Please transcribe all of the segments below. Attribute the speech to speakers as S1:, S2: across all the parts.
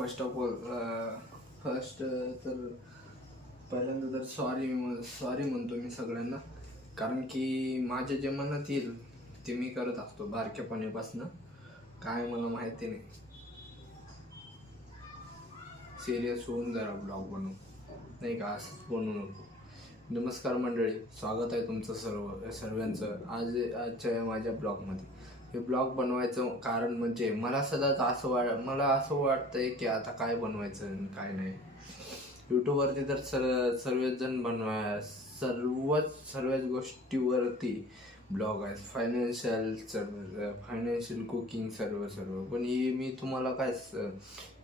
S1: First of all first तर पहिल्यांदा तर सॉरी सॉरी म्हणतो मी सगळ्यांना. कारण की माझ्या जे मनात येईल ते मी करत असतो बारक्यापणीपासनं. काय मला माहिती नाही. सिरियस होऊन जरा ब्लॉग बनवू. नाही का? असंच बनवू नको. नमस्कार मंडळी. स्वागत आहे तुमचं सर्व सर्वांचं. आज आजच्या माझ्या ब्लॉगमध्ये हे ब्लॉग बनवायचं कारण म्हणजे मला सदाच असं वाट मला असं वाटतंय की आता काय बनवायचं आणि काय नाही. यूट्यूबवरती तर सर सर्वच जण बनवा सर्वच सर्वच गोष्टीवरती ब्लॉग आहेत. फायनान्शियल सर्व फायनान्शियल कुकिंग सर्व सर्व. पण हे मी तुम्हाला काय स-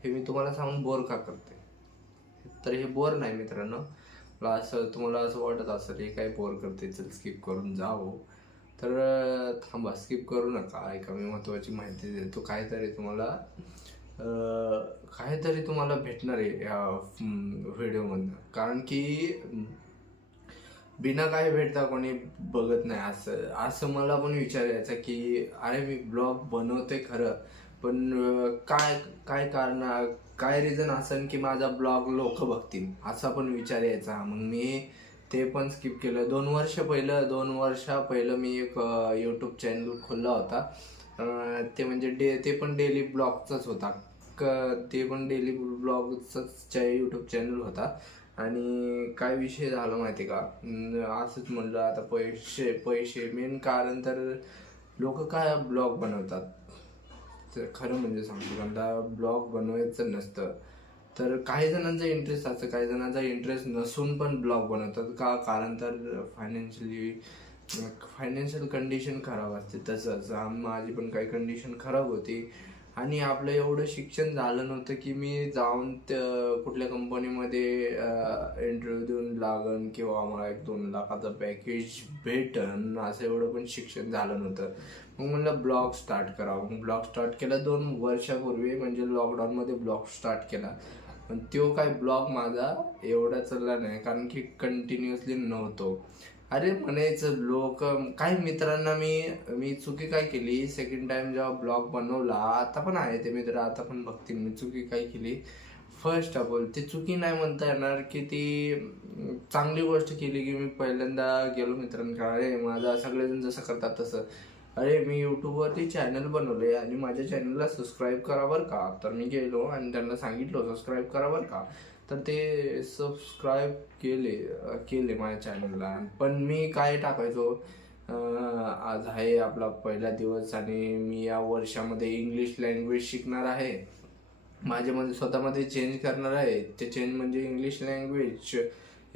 S1: हे मी तुम्हाला सांगून बोर का करते? तर हे बोर नाही मित्रांनो. मला असं तुम्हाला असं वाटत असेल हे काय बोर करते? चल स्किप करून जावं. तर थांबा स्किप करू नका. ऐका मी महत्त्वाची माहिती देतो. काहीतरी तुम्हाला काहीतरी तुम्हाला भेटणार आहे या व्हिडिओमधनं. कारण की बिना काय भेटता कोणी बघत नाही. असं असं मला पण विचारायचं की अरे मी ब्लॉग बनवते खरं पण काय काय कारण काय रिझन असेल की माझा ब्लॉग लोक बघतील? असा पण विचार यायचा. मग मी ते पण स्किप केलं दोन वर्ष पहिलं दोन वर्षा पहिलं मी एक यूट्यूब चॅनल खोलला होता. ते म्हणजे डे ते पण डेली ब्लॉगचाच होता. क ते पण डेली ब्लॉगचाच यूट्यूब चॅनल होता. आणि काय विषय झाला माहिती का? असंच म्हणलं आता पैसे पैसे. मेन कारण तर लोक काय ब्लॉग बनवतात? तर खरं म्हणजे सांगतो कांदा ब्लॉग बनवायचं नसतं. तर काही जणांचा इंटरेस्ट असतं काही जणांचा इंटरेस्ट नसून पण ब्लॉग बनवतात का? कारण तर फायनान्शियली फायनान्शियल कंडिशन खराब असते तसंच. माझी पण काही कंडिशन खराब होती. आणि आपलं एवढं शिक्षण झालं नव्हतं की मी जाऊन त्या कुठल्या कंपनीमध्ये इंटरव्ह्यू देऊन लागन किंवा मला एक दोन लाखाचं पॅकेज भेटन असं एवढं पण शिक्षण झालं नव्हतं. मग म्हणलं ब्लॉग स्टार्ट करावं. मग ब्लॉग स्टार्ट केला दोन वर्षापूर्वी. म्हणजे लॉकडाऊनमध्ये ब्लॉग स्टार्ट केला. पण तो काय ब्लॉग माझा एवढा चालला नाही कारण की कंटिन्युअसली नव्हतो. अरे म्हणायचं लोक काही मित्रांना मी मी चुकी काय केली? सेकंड टाइम जेव्हा ब्लॉग बनवला आता पण आहे ते मित्र आता पण बघतील मी चुकी काय केली? फर्स्ट ऑफ ऑल ती चुकी नाही म्हणता येणार की ती चांगली गोष्ट केली की मी पहिल्यांदा गेलो मित्रांकडे. अरे माझा सगळेजण जसं करतात तसं. अरे मी यूट्यूबवरती चॅनल बनवले आणि माझ्या चॅनलला सबस्क्राईब करा बरं का? तर मी गेलो आणि त्यांना सांगितलं सबस्क्राईब करा बरं का? तर ते सबस्क्राईब केले केले माझ्या चॅनलला पण मी काय टाकायचो? आज आहे आपला पहिला दिवस आणि मी या वर्षामध्ये इंग्लिश लँग्वेज शिकणार आहे. माझ्यामध्ये स्वतःमध्ये चेंज करणार आहे. ते चेंज म्हणजे इंग्लिश लँग्वेज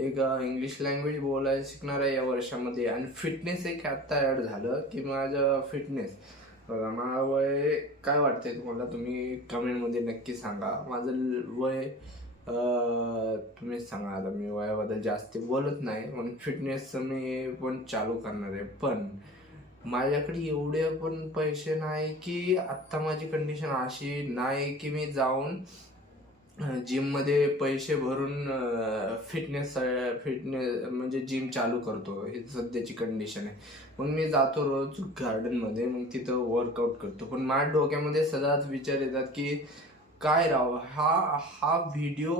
S1: एक इंग्लिश लँग्वेज बोलायला शिकणार आहे या वर्षामध्ये. आणि फिटनेस एक आत्ता ॲड झालं की माझं फिटनेस बघा माझं वय काय वाटते तुम्हाला? तुम्ही कमेंटमध्ये नक्की सांगा. माझं वय तुम्ही तुम्हीच सांगा आता. मी वयाबद्दल जास्त बोलत नाही पण फिटनेस मी पण चालू करणार आहे. पण माझ्याकडे एवढे पण पैसे नाही की आत्ता माझी कंडिशन अशी नाही की मी जाऊन जिममध्ये पैसे भरून फिटनेस फिटनेस म्हणजे जिम चालू करतो. ही सध्याची कंडिशन आहे. मग मी जातो रोज गार्डनमध्ये मग तिथं वर्कआउट करतो. पण माझ्या डोक्यामध्ये सदाच विचार येतात की काय राव हा हा व्हिडिओ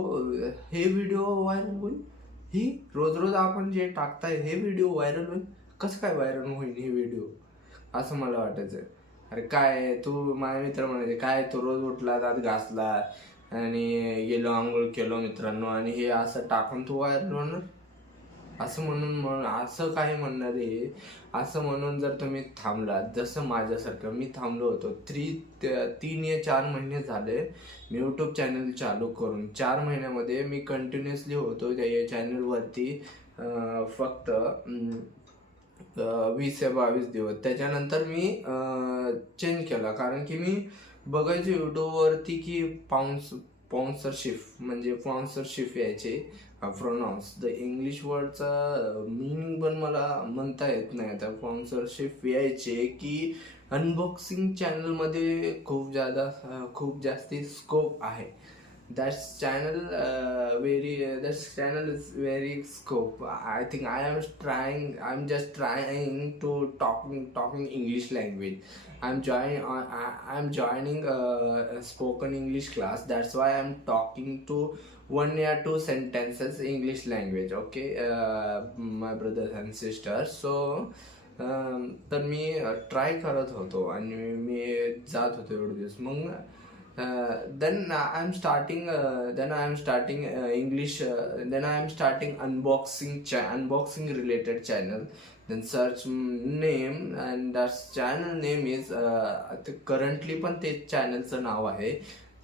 S1: हे व्हिडिओ व्हायरल होईल? ही रोज रोज आपण जे टाकताय हे व्हिडिओ व्हायरल होईल? कसं काय व्हायरल होईल हे व्हिडिओ असं मला वाटायचं. अरे काय तू माझ्या मित्र म्हणायचे काय तो रोज उठला दात घासला आणि गेलो आंघोळ केलो मित्रांनो आणि हे असं टाकून तू वायर होणार असं म्हणून म्हणून असं काय म्हणणार आहे. असं म्हणून जर तुम्ही थांबलात जसं माझ्यासारखं मी थांबलो होतो थ्री तीन या चार महिने झाले मी यूट्यूब चॅनल चालू करून. चार महिन्यामध्ये मी कंटिन्युअसली होतो त्या या चॅनलवरती फक्त वीस या बावीस दिवस. त्याच्यानंतर मी चेंज केला. कारण की मी बघायचो यूट्यूबवरती की पाऊन्स स्पॉन्सरशिप म्हणजे स्पॉन्सरशिप यायचे प्रोनाऊन्स द इंग्लिश वर्डचा मिनिंग पण मला म्हणता येत नाही. आता स्पॉन्सरशिप यायचे की अनबॉक्सिंग चॅनलमध्ये खूप जादा खूप जास्ती स्कोप आहे. That's channel uh, very uh, that channel is very scope i think i am trying i'm just trying to talking talking english language i'm joining I, i'm joining a, a spoken english class that's why i'm talking to one or two sentences english language okay uh, my brothers and sisters so um, तर मी try करत होतो आणि मी जात होतो एवढे दिवस मग then I am starting then I am starting English then I am starting unboxing unboxing unboxing related channel then search name and channel channel name is currently पण ते चॅनलचं नाव आहे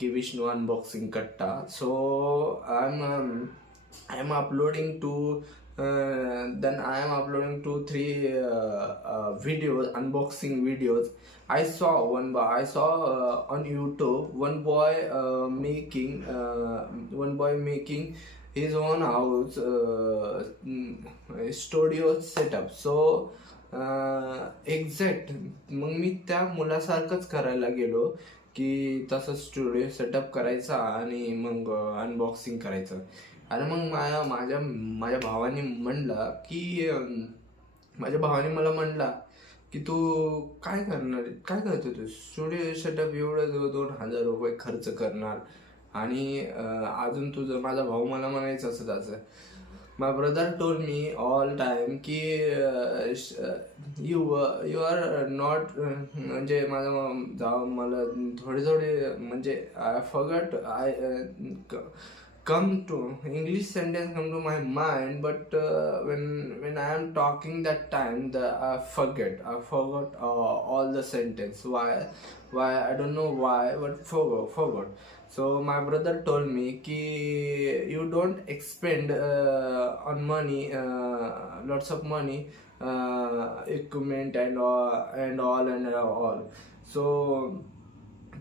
S1: की विष्णू अनबॉक्सिंग कट्टा so I am I am uploading to then I am uploading two three uh, uh, videos unboxing videos. I saw one boy I saw uh, on YouTube one boy uh, making uh, one boy making his own house uh, studio setup. So exact मग मी त्या मुलासारखंच करायला गेलो की तसं studio setup करायचा आणि मग अनबॉक्सिंग करायचं आणि मग माझ्या माझ्या माझ्या भावाने म्हणला की माझ्या भावाने मला म्हणला की तू काय करणार काय करतो तू? स्टुडिओ सेटअप एवढं दोन हजार रुपये खर्च करणार. आणि अजून तुझं माझा भाऊ मला म्हणायचं असं तसं. My brother told me all time की यू यू आर नॉट म्हणजे माझा म- जाव मला थोडे थोडे म्हणजे I forgot I come to english sentence come to my mind but uh, when when i am talking that time the i forget i forgot uh, all the sentence. Why why i don't know why but forgot forgot. So my brother told me ki you don't expend uh, on money uh, lots of money uh, equipment and all and all and all. So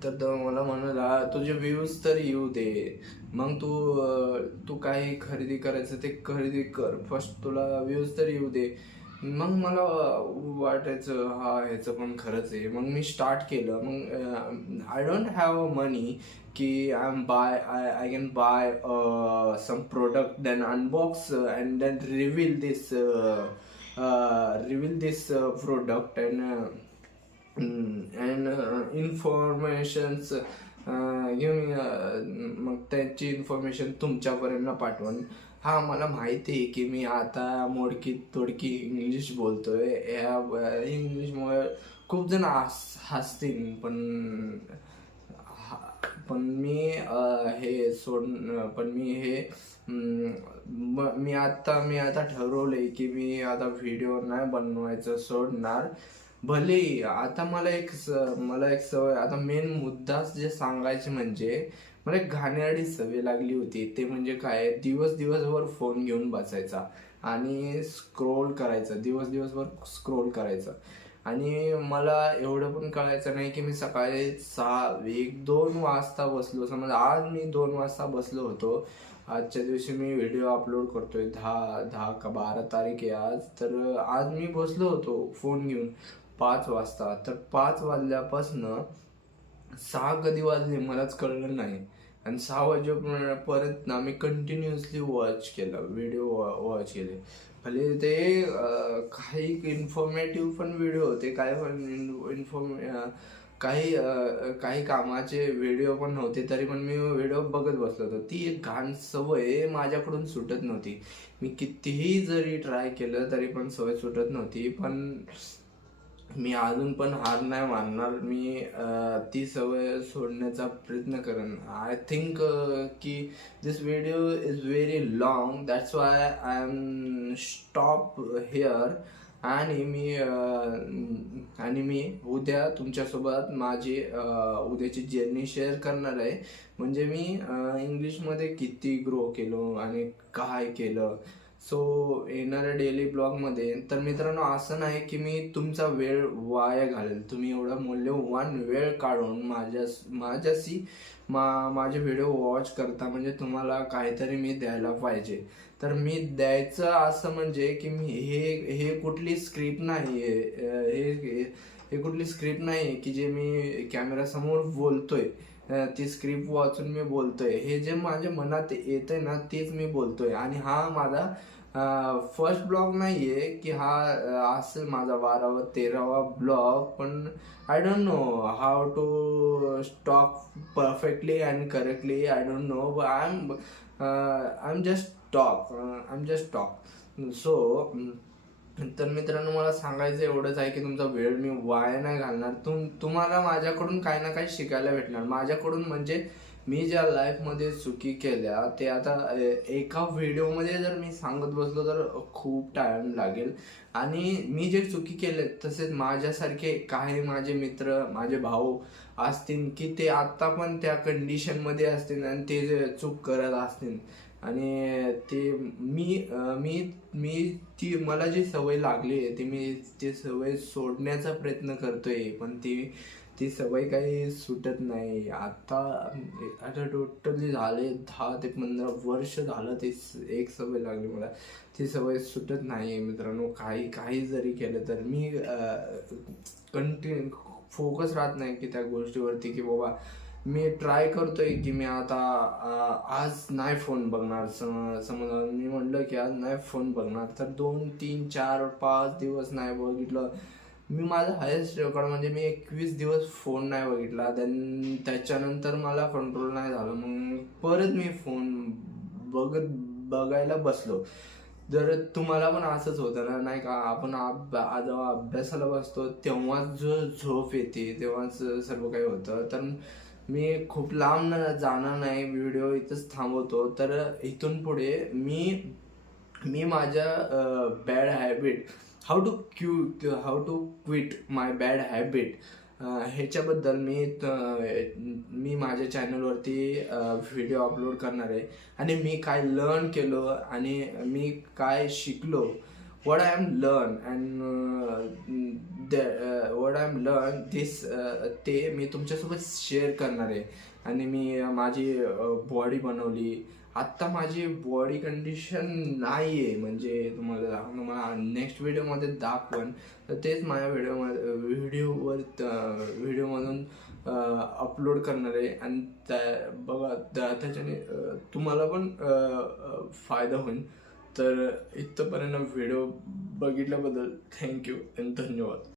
S1: तर तो मला म्हणाला तुझे views तर येऊ दे. मग तू तू काही खरेदी करायचं ते खरेदी कर. फर्स्ट तुला व्ह्यूज तर येऊ दे. मग मला वाटायचं हा ह्याचं पण खरंच आहे. मग मी स्टार्ट केलं. मग आय डोंट हॅव मनी की I am buy I I can buy some product then unbox and then reveal this reveal this product and and informations घेऊन मग त्यांची इन्फॉर्मेशन तुमच्यापर्यंत पाठवून. हा मला माहिती आहे की मी आता मोडकी तोडकी इंग्लिश बोलतोय. या uh, इंग्लिशमुळे खूप जण हस हसतील पण हा- पण मी uh, हे सोड पण मी हे हम्म, मी आता मी आता ठरवलंय की मी आता व्हिडिओ नाही बनवायचं सोडणार. भले आता मला एक स- मला एक सवय आता मेन मुद्दा जे सांगायचे म्हणजे मला एक घाणेरडी सवय लागली होती. ते म्हणजे काय दिवस दिवसभर फोन घेऊन बसायचा आणि स्क्रोल करायचं. दिवस दिवसभर स्क्रोल करायचं. आणि मला एवढं पण कळायचं नाही की मी सकाळी सहा एक दोन वाजता बसलो. समज आज मी दोन वाजता बसलो होतो. आजच्या दिवशी मी व्हिडिओ अपलोड करतोय. दहा दहा का बारा तारीख आहे आज. तर आज मी बसलो होतो फोन घेऊन. पाच वाजता. तर पाच वाजल्यापासनं सहा कधी वाजले मलाच कळलं नाही. आणि सहा वाजेपर्यंत ना मी कंटिन्युअसली वॉच केलं. व्हिडिओ वॉच केले. भले ते काही इन्फॉर्मेटिव्ह पण व्हिडिओ होते. काही पण इन्फॉर्म काही काही कामाचे व्हिडिओ पण नव्हते. तरी पण मी व्हिडिओ बघत बसलो होतो. ती एक घाण सवय माझ्याकडून सुटत नव्हती. मी कितीही जरी ट्राय केलं तरी पण सवय सुटत नव्हती. पण मी अजून पण हार नाही मानणार. मी ती सवय सोडण्याचा प्रयत्न करेन. आय थिंक की this video is very long that's why I am stop here आणि मी आणि मी उद्या तुमच्यासोबत माझी उद्याची जर्नी शेअर करणार आहे. म्हणजे मी इंग्लिशमध्ये किती ग्रो केलो आणि काय केलं. सो येणाऱ्या डेली ब्लॉगमध्ये तर मित्रांनो असं नाही की मी तुमचा वेळ वाया घालेल तुम्ही एवढा मूल्यवान वेळ काढून माझ्या माझ्याशी मा माझे व्हिडिओ वॉच करता म्हणजे तुम्हाला काहीतरी मी द्यायला पाहिजे. तर मी द्यायचं असं म्हणजे की मी हे हे कुठली स्क्रिप्ट नाही आहे हे हे कुठली स्क्रिप्ट नाही आहे की जे मी कॅमेरासमोर बोलतोय. ती स्क्रिप्ट वाचून मी बोलतोय. हे जे माझ्या मनात येतंय ना तेच मी बोलतोय. आणि हा माझा फर्स्ट ब्लॉग नाहीये की हा असेल माझा बारावा तेरावा ब्लॉग पण I don't know how to stock perfectly and correctly I don't know I am I am just talk I am just talk so तर मित्रांनो मला सांगायचं एवढंच आहे की तुमचा वेळ मी वाया नाही घालणार. तुम तुम्हाला माझ्याकडून काही ना काही शिकायला भेटणार. माझ्याकडून म्हणजे मी ज्या लाईफमध्ये चुकी केल्या ते आता एका व्हिडिओमध्ये जर मी सांगत बसलो तर खूप टाइम लागेल. आणि मी जे चुकी केले तसेच माझ्यासारखे काही माझे मित्र माझे भाऊ असतील की ते आत्ता पण त्या कंडिशनमध्ये असतील आणि ते जे चूक करत असतील आणि ते मी मी मी ती मला जी सवय लागली आहे ती मी ती सवय सोडण्याचा प्रयत्न करतोय पण ती ती सवय काही सुटत नाही. आता आता टोटली झाले दहा ते पंधरा वर्ष झालं ती स- एक सवय लागली मला. ती सवय सुटत नाही मित्रांनो. काही काही जरी केलं तर मी कंटिन्यू फोकस राहत नाही की त्या गोष्टीवरती की बाबा मी ट्राय करतोय की मी आता आज नाही फोन बघणार. सम समज मी म्हटलं की आज नाही फोन बघणार. तर दोन तीन चार पाच दिवस नाही बघितलं. मी माझा हायेस्ट रेकॉर्ड म्हणजे मी एकवीस दिवस फोन नाही बघितला. देन त्याच्यानंतर मला कंट्रोल नाही झालं. मग परत मी फोन बघत बघायला बसलो. जर तुम्हाला पण असंच होतं ना नाही का आपण जेव्हा अभ्यासाला बसतो तेव्हाच जो झोप येते तेव्हाच सर्व काही होतं. तर मी खूप लांब न जाणार नाही व्हिडिओ इथंच थांबवतो. तर इथून पुढे मी मी माझ्या bad habit how to Q how to quit my bad habit ह्याच्याबद्दल मी मी माझ्या चॅनलवरती व्हिडिओ अपलोड करणार आहे. आणि मी काय लर्न केलो आणि मी काय शिकलो what I am learn and what I am learn this ते मी तुमच्यासोबत शेअर करणार आहे. आणि मी माझी बॉडी बनवली. आत्ता माझी बॉडी कंडिशन नाही आहे म्हणजे तुम्हाला दाखवणं मला नेक्स्ट व्हिडिओमध्ये दाखवण तर तेच माझ्या व्हिडिओमध्ये व्हिडिओवर व्हिडिओमधून अपलोड करणार आहे. आणि त्या बघा त्या त्याच्याने तुम्हाला पण फायदा होईल. तर इथंपर्यंत व्हिडिओ बघितल्याबद्दल थँक्यू आणि धन्यवाद.